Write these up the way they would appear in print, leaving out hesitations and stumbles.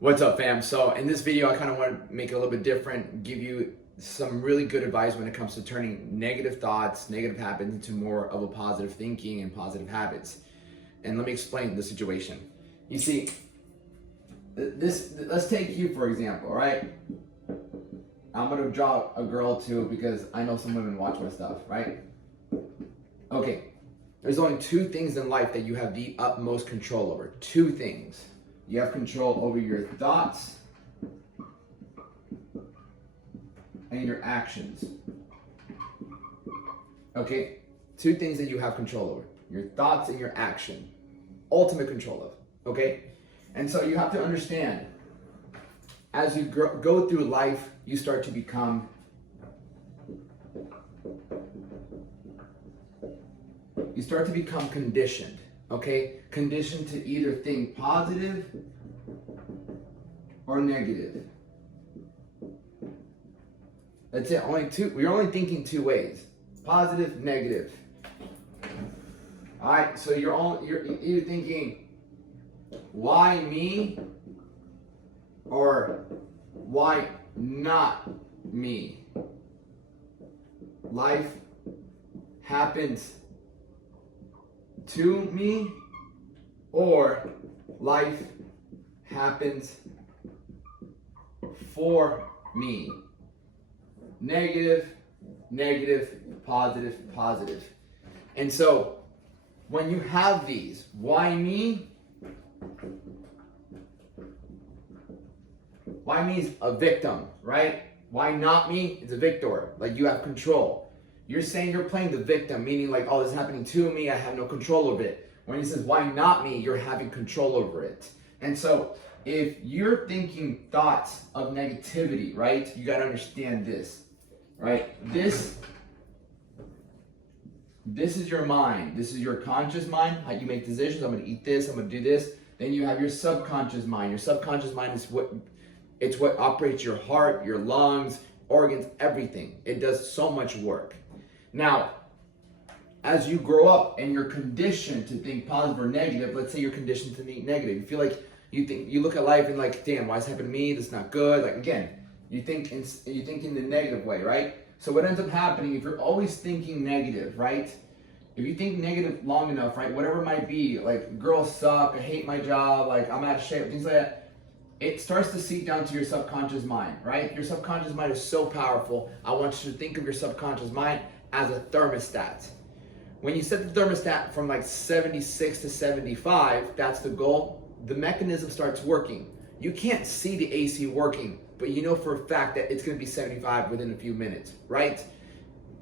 What's up, fam? So in this video, I kind of want to make it a little bit different, give you some really good advice when it comes to turning negative thoughts, negative habits into more of a positive thinking and positive habits. And let me explain the situation. You see, let's take you for example, all right? I'm gonna draw a girl too because I know some women watch my stuff, right? Okay, there's only two things in life that you have the utmost control over. Two things. You have control over your thoughts and your actions. Okay? Two things that you have control over. Your thoughts and your action. Ultimate control of. Okay? And so you have to understand, as you go through life, you start to become conditioned. Okay? Conditioned to either think positive or negative. That's it. We're only thinking two ways. Positive, negative. Alright, so you're either thinking, why me? Or why not me? Life happens to me, or life happens for me. Negative, negative, positive, positive. And so when you have these, why me? Why me is a victim, right? Why not me? It's a victor. Like, you have control. You're saying you're playing the victim, meaning like, oh, this is happening to me, I have no control over it. When he says, why not me? You're having control over it. And so if you're thinking thoughts of negativity, right? You got to understand this, right? This is your mind. This is your conscious mind, how you make decisions. I'm going to eat this, I'm going to do this. Then you have your subconscious mind. Your subconscious mind is what operates your heart, your lungs, organs, everything. It does so much work. Now, as you grow up and you're conditioned to think positive or negative, let's say you're conditioned to think negative. You feel like you look at life and like, damn, why is this happening to me? This is not good. Like, again, you think in the negative way, right? So what ends up happening, if you're always thinking negative, right? If you think negative long enough, right, whatever it might be, like, girls suck, I hate my job, like, I'm out of shape, things like that, it starts to seep down to your subconscious mind, right? Your subconscious mind is so powerful. I want you to think of your subconscious mind as a thermostat. When you set the thermostat from like 76 to 75, that's the goal, the mechanism starts working. You can't see the AC working, but you know for a fact that it's gonna be 75 within a few minutes, right?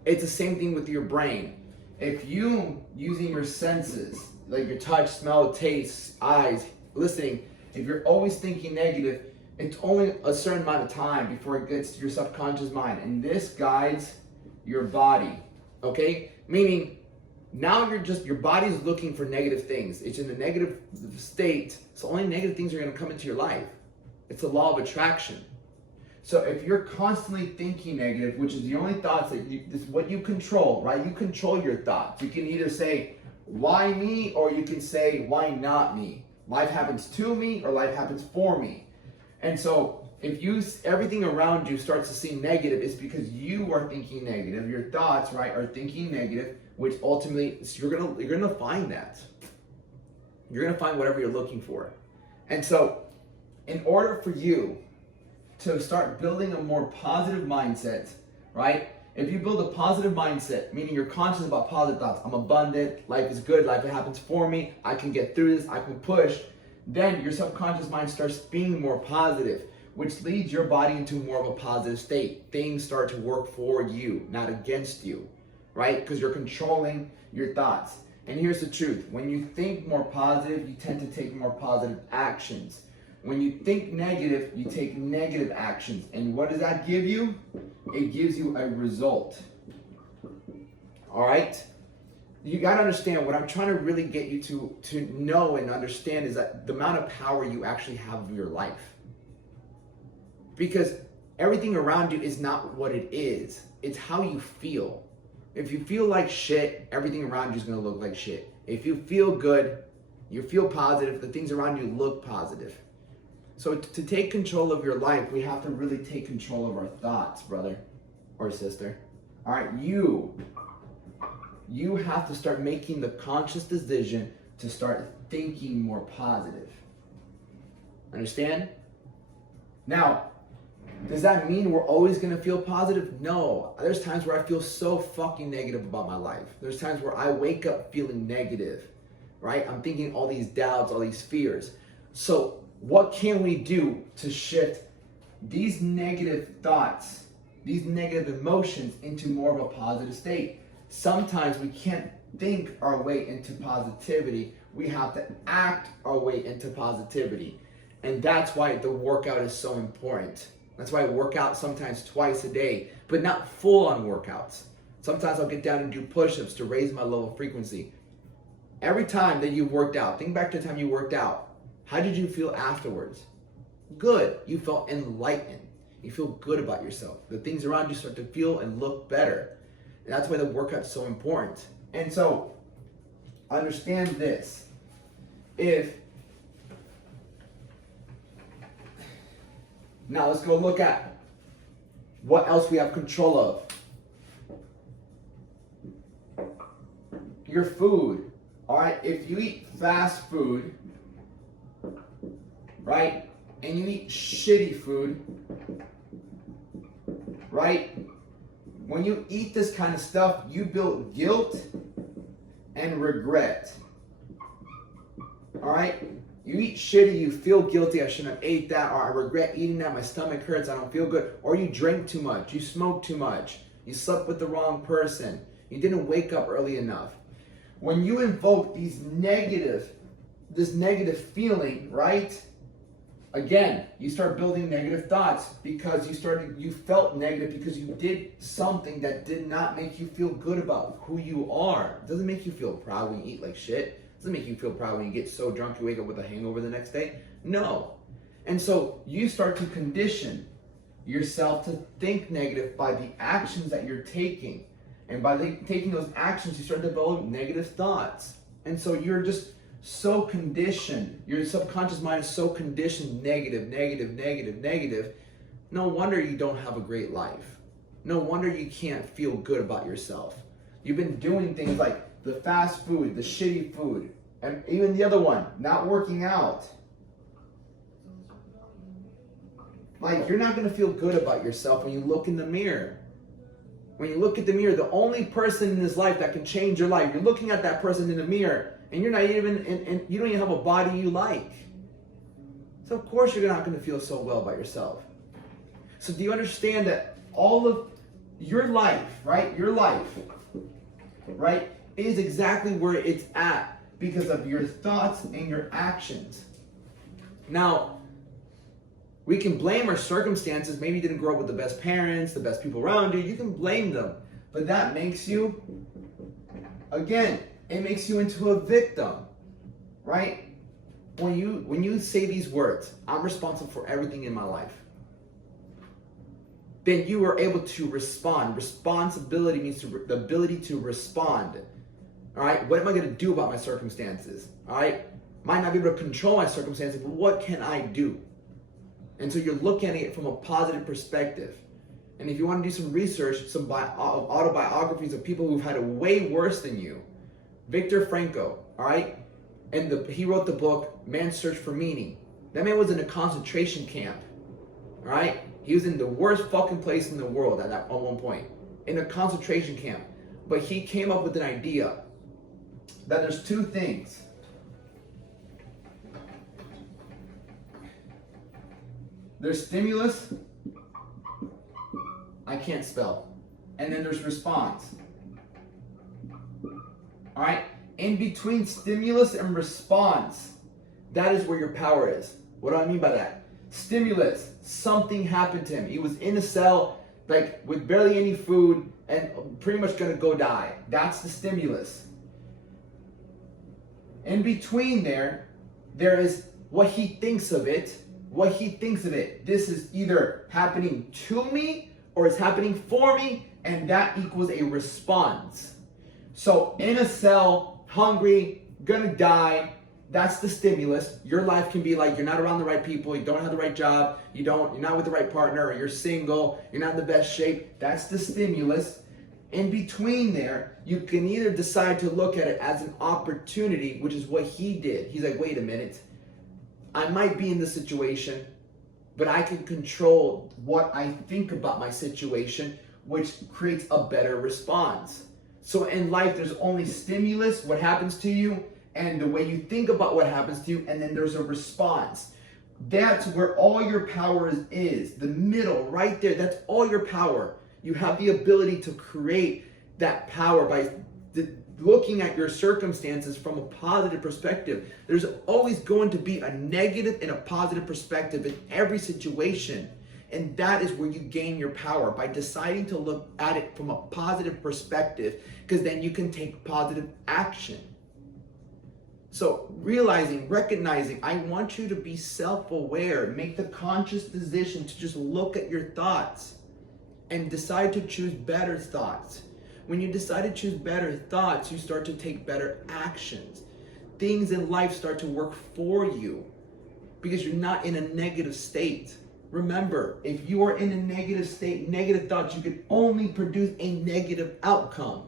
It's the same thing with your brain. If you, using your senses, like your touch, smell, taste, eyes, listening, if you're always thinking negative, it's only a certain amount of time before it gets to your subconscious mind. And this guides your body, okay? Meaning, now your body's looking for negative things. It's in a negative state, so only negative things are gonna come into your life. It's a law of attraction. So if you're constantly thinking negative, which is the only thoughts that this is what you control, right? You control your thoughts. You can either say, why me? Or you can say, why not me? Life happens to me or life happens for me. And so if everything around you starts to seem negative, it's because you are thinking negative. Your thoughts, right, are thinking negative, which ultimately you're gonna find that. You're gonna find whatever you're looking for. And so in order for you to start building a more positive mindset, right? If you build a positive mindset, meaning you're conscious about positive thoughts, I'm abundant, life is good, life happens for me, I can get through this, I can push, then your subconscious mind starts being more positive, which leads your body into more of a positive state. Things start to work for you, not against you, right? Because you're controlling your thoughts. And here's the truth. When you think more positive, you tend to take more positive actions. When you think negative, you take negative actions. And what does that give you? It gives you a result. All right? You got to understand, what I'm trying to really get you to know and understand is that the amount of power you actually have of your life. Because everything around you is not what it is. It's how you feel. If you feel like shit, everything around you is going to look like shit. If you feel good, you feel positive, the things around you look positive. So to take control of your life, we have to really take control of our thoughts, brother or sister. All right, you have to start making the conscious decision to start thinking more positive. Understand? Now, does that mean we're always going to feel positive? No. There's times where I feel so fucking negative about my life. There's times where I wake up feeling negative, right? I'm thinking all these doubts, all these fears. So what can we do to shift these negative thoughts, these negative emotions into more of a positive state? Sometimes we can't think our way into positivity. We have to act our way into positivity. And that's why the workout is so important. That's why I work out sometimes twice a day, but not full on workouts. Sometimes I'll get down and do push-ups to raise my level of frequency. Every time that you worked out, think back to the time you worked out. How did you feel afterwards? Good. You felt enlightened. You feel good about yourself. The things around you start to feel and look better. And that's why the workout's so important. And so, understand this. Now let's go look at what else we have control of. Your food. All right, if you eat fast food, right, and you eat shitty food, right, when you eat this kind of stuff, you build guilt and regret. All right? You eat shitty, you feel guilty, I shouldn't have ate that, or I regret eating that, my stomach hurts, I don't feel good. Or you drank too much, you smoked too much, you slept with the wrong person, you didn't wake up early enough. When you invoke this negative feeling, right? Again, you start building negative thoughts because you felt negative because you did something that did not make you feel good about who you are. It doesn't make you feel proud when you eat like shit. It doesn't make you feel proud when you get so drunk you wake up with a hangover the next day. No. And so you start to condition yourself to think negative by the actions that you're taking. And by taking those actions, you start to develop negative thoughts. And so you're just so conditioned. Your subconscious mind is so conditioned, negative. No wonder you don't have a great life. No wonder you can't feel good about yourself. You've been doing things like the fast food, the shitty food, and even the other one, not working out. Like, you're not going to feel good about yourself when you look in the mirror. When you look at the mirror, the only person in this life that can change your life, you're looking at that person in the mirror, and you're not even, and you don't even have a body you like. So of course you're not going to feel so well about yourself. So do you understand that all of your life, right? Your life, right, is exactly where it's at because of your thoughts and your actions. Now, we can blame our circumstances. Maybe you didn't grow up with the best parents, the best people around you. You can blame them. But that makes you, again, it makes you into a victim, right? When you say these words, I'm responsible for everything in my life, then you are able to respond. Responsibility means the ability to respond. All right, what am I going to do about my circumstances? All right, might not be able to control my circumstances, but what can I do? And so you're looking at it from a positive perspective. And if you want to do some research, some autobiographies of people who've had it way worse than you, Viktor Frankl, all right, and he wrote the book Man's Search for Meaning. That man was in a concentration camp, all right? He was in the worst fucking place in the world at one point, in a concentration camp. But he came up with an idea that there's two things. There's stimulus, I can't spell, and then there's response. All right? In between stimulus and response, that is where your power is. What do I mean by that? Stimulus, something happened to him. He was in a cell, like with barely any food and pretty much gonna go die. That's the stimulus. In between there is what he thinks of it. What he thinks of it. This is either happening to me or it's happening for me, and that equals a response. So in a cell, hungry, gonna die, That's the stimulus. Your life can be like you're not around the right people, you don't have the right job, you're not with the right partner, or you're single, you're not in the best shape. That's the stimulus. In between there, you can either decide to look at it as an opportunity, which is what he did. He's like, wait a minute, I might be in this situation, but I can control what I think about my situation, which creates a better response. So in life, there's only stimulus, what happens to you, and the way you think about what happens to you, and then there's a response. That's where all your power is. The middle, right there, that's all your power. You have the ability to create that power by looking at your circumstances from a positive perspective. There's always going to be a negative and a positive perspective in every situation. And that is where you gain your power, by deciding to look at it from a positive perspective, because then you can take positive action. So recognizing, I want you to be self-aware, make the conscious decision to just look at your thoughts and decide to choose better thoughts. When you decide to choose better thoughts, you start to take better actions. Things in life start to work for you because you're not in a negative state. Remember, if you are in a negative state, negative thoughts, you can only produce a negative outcome.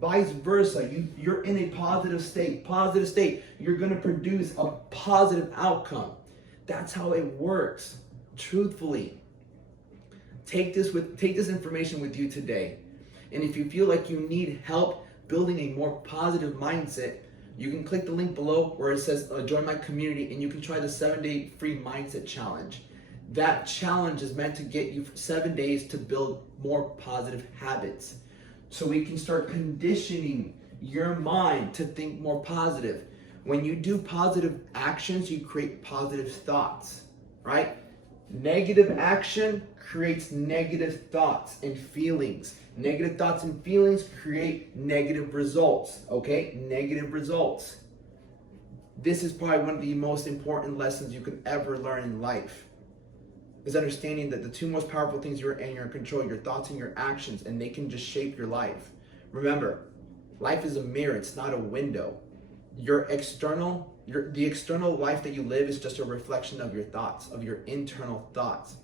Vice versa, you're in a positive state, you're going to produce a positive outcome. That's how it works, truthfully. Take this information with you today. And if you feel like you need help building a more positive mindset, you can click the link below where it says join my community, and you can try the 7-day free mindset challenge. That challenge is meant to get you 7 days to build more positive habits, so we can start conditioning your mind to think more positive. When you do positive actions, you create positive thoughts, right? Negative action creates negative thoughts and feelings. Negative thoughts and feelings create negative results, okay? Negative results. This is probably one of the most important lessons you could ever learn in life, is understanding that the two most powerful things you're in control, your thoughts and your actions, and they can just shape your life. Remember, life is a mirror, it's not a window. The external life that you live is just a reflection of your thoughts, of your internal thoughts.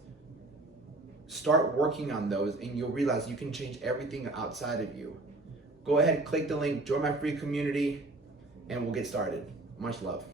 Start working on those and you'll realize you can change everything outside of you. Go ahead, click the link, join my free community, and we'll get started. Much love.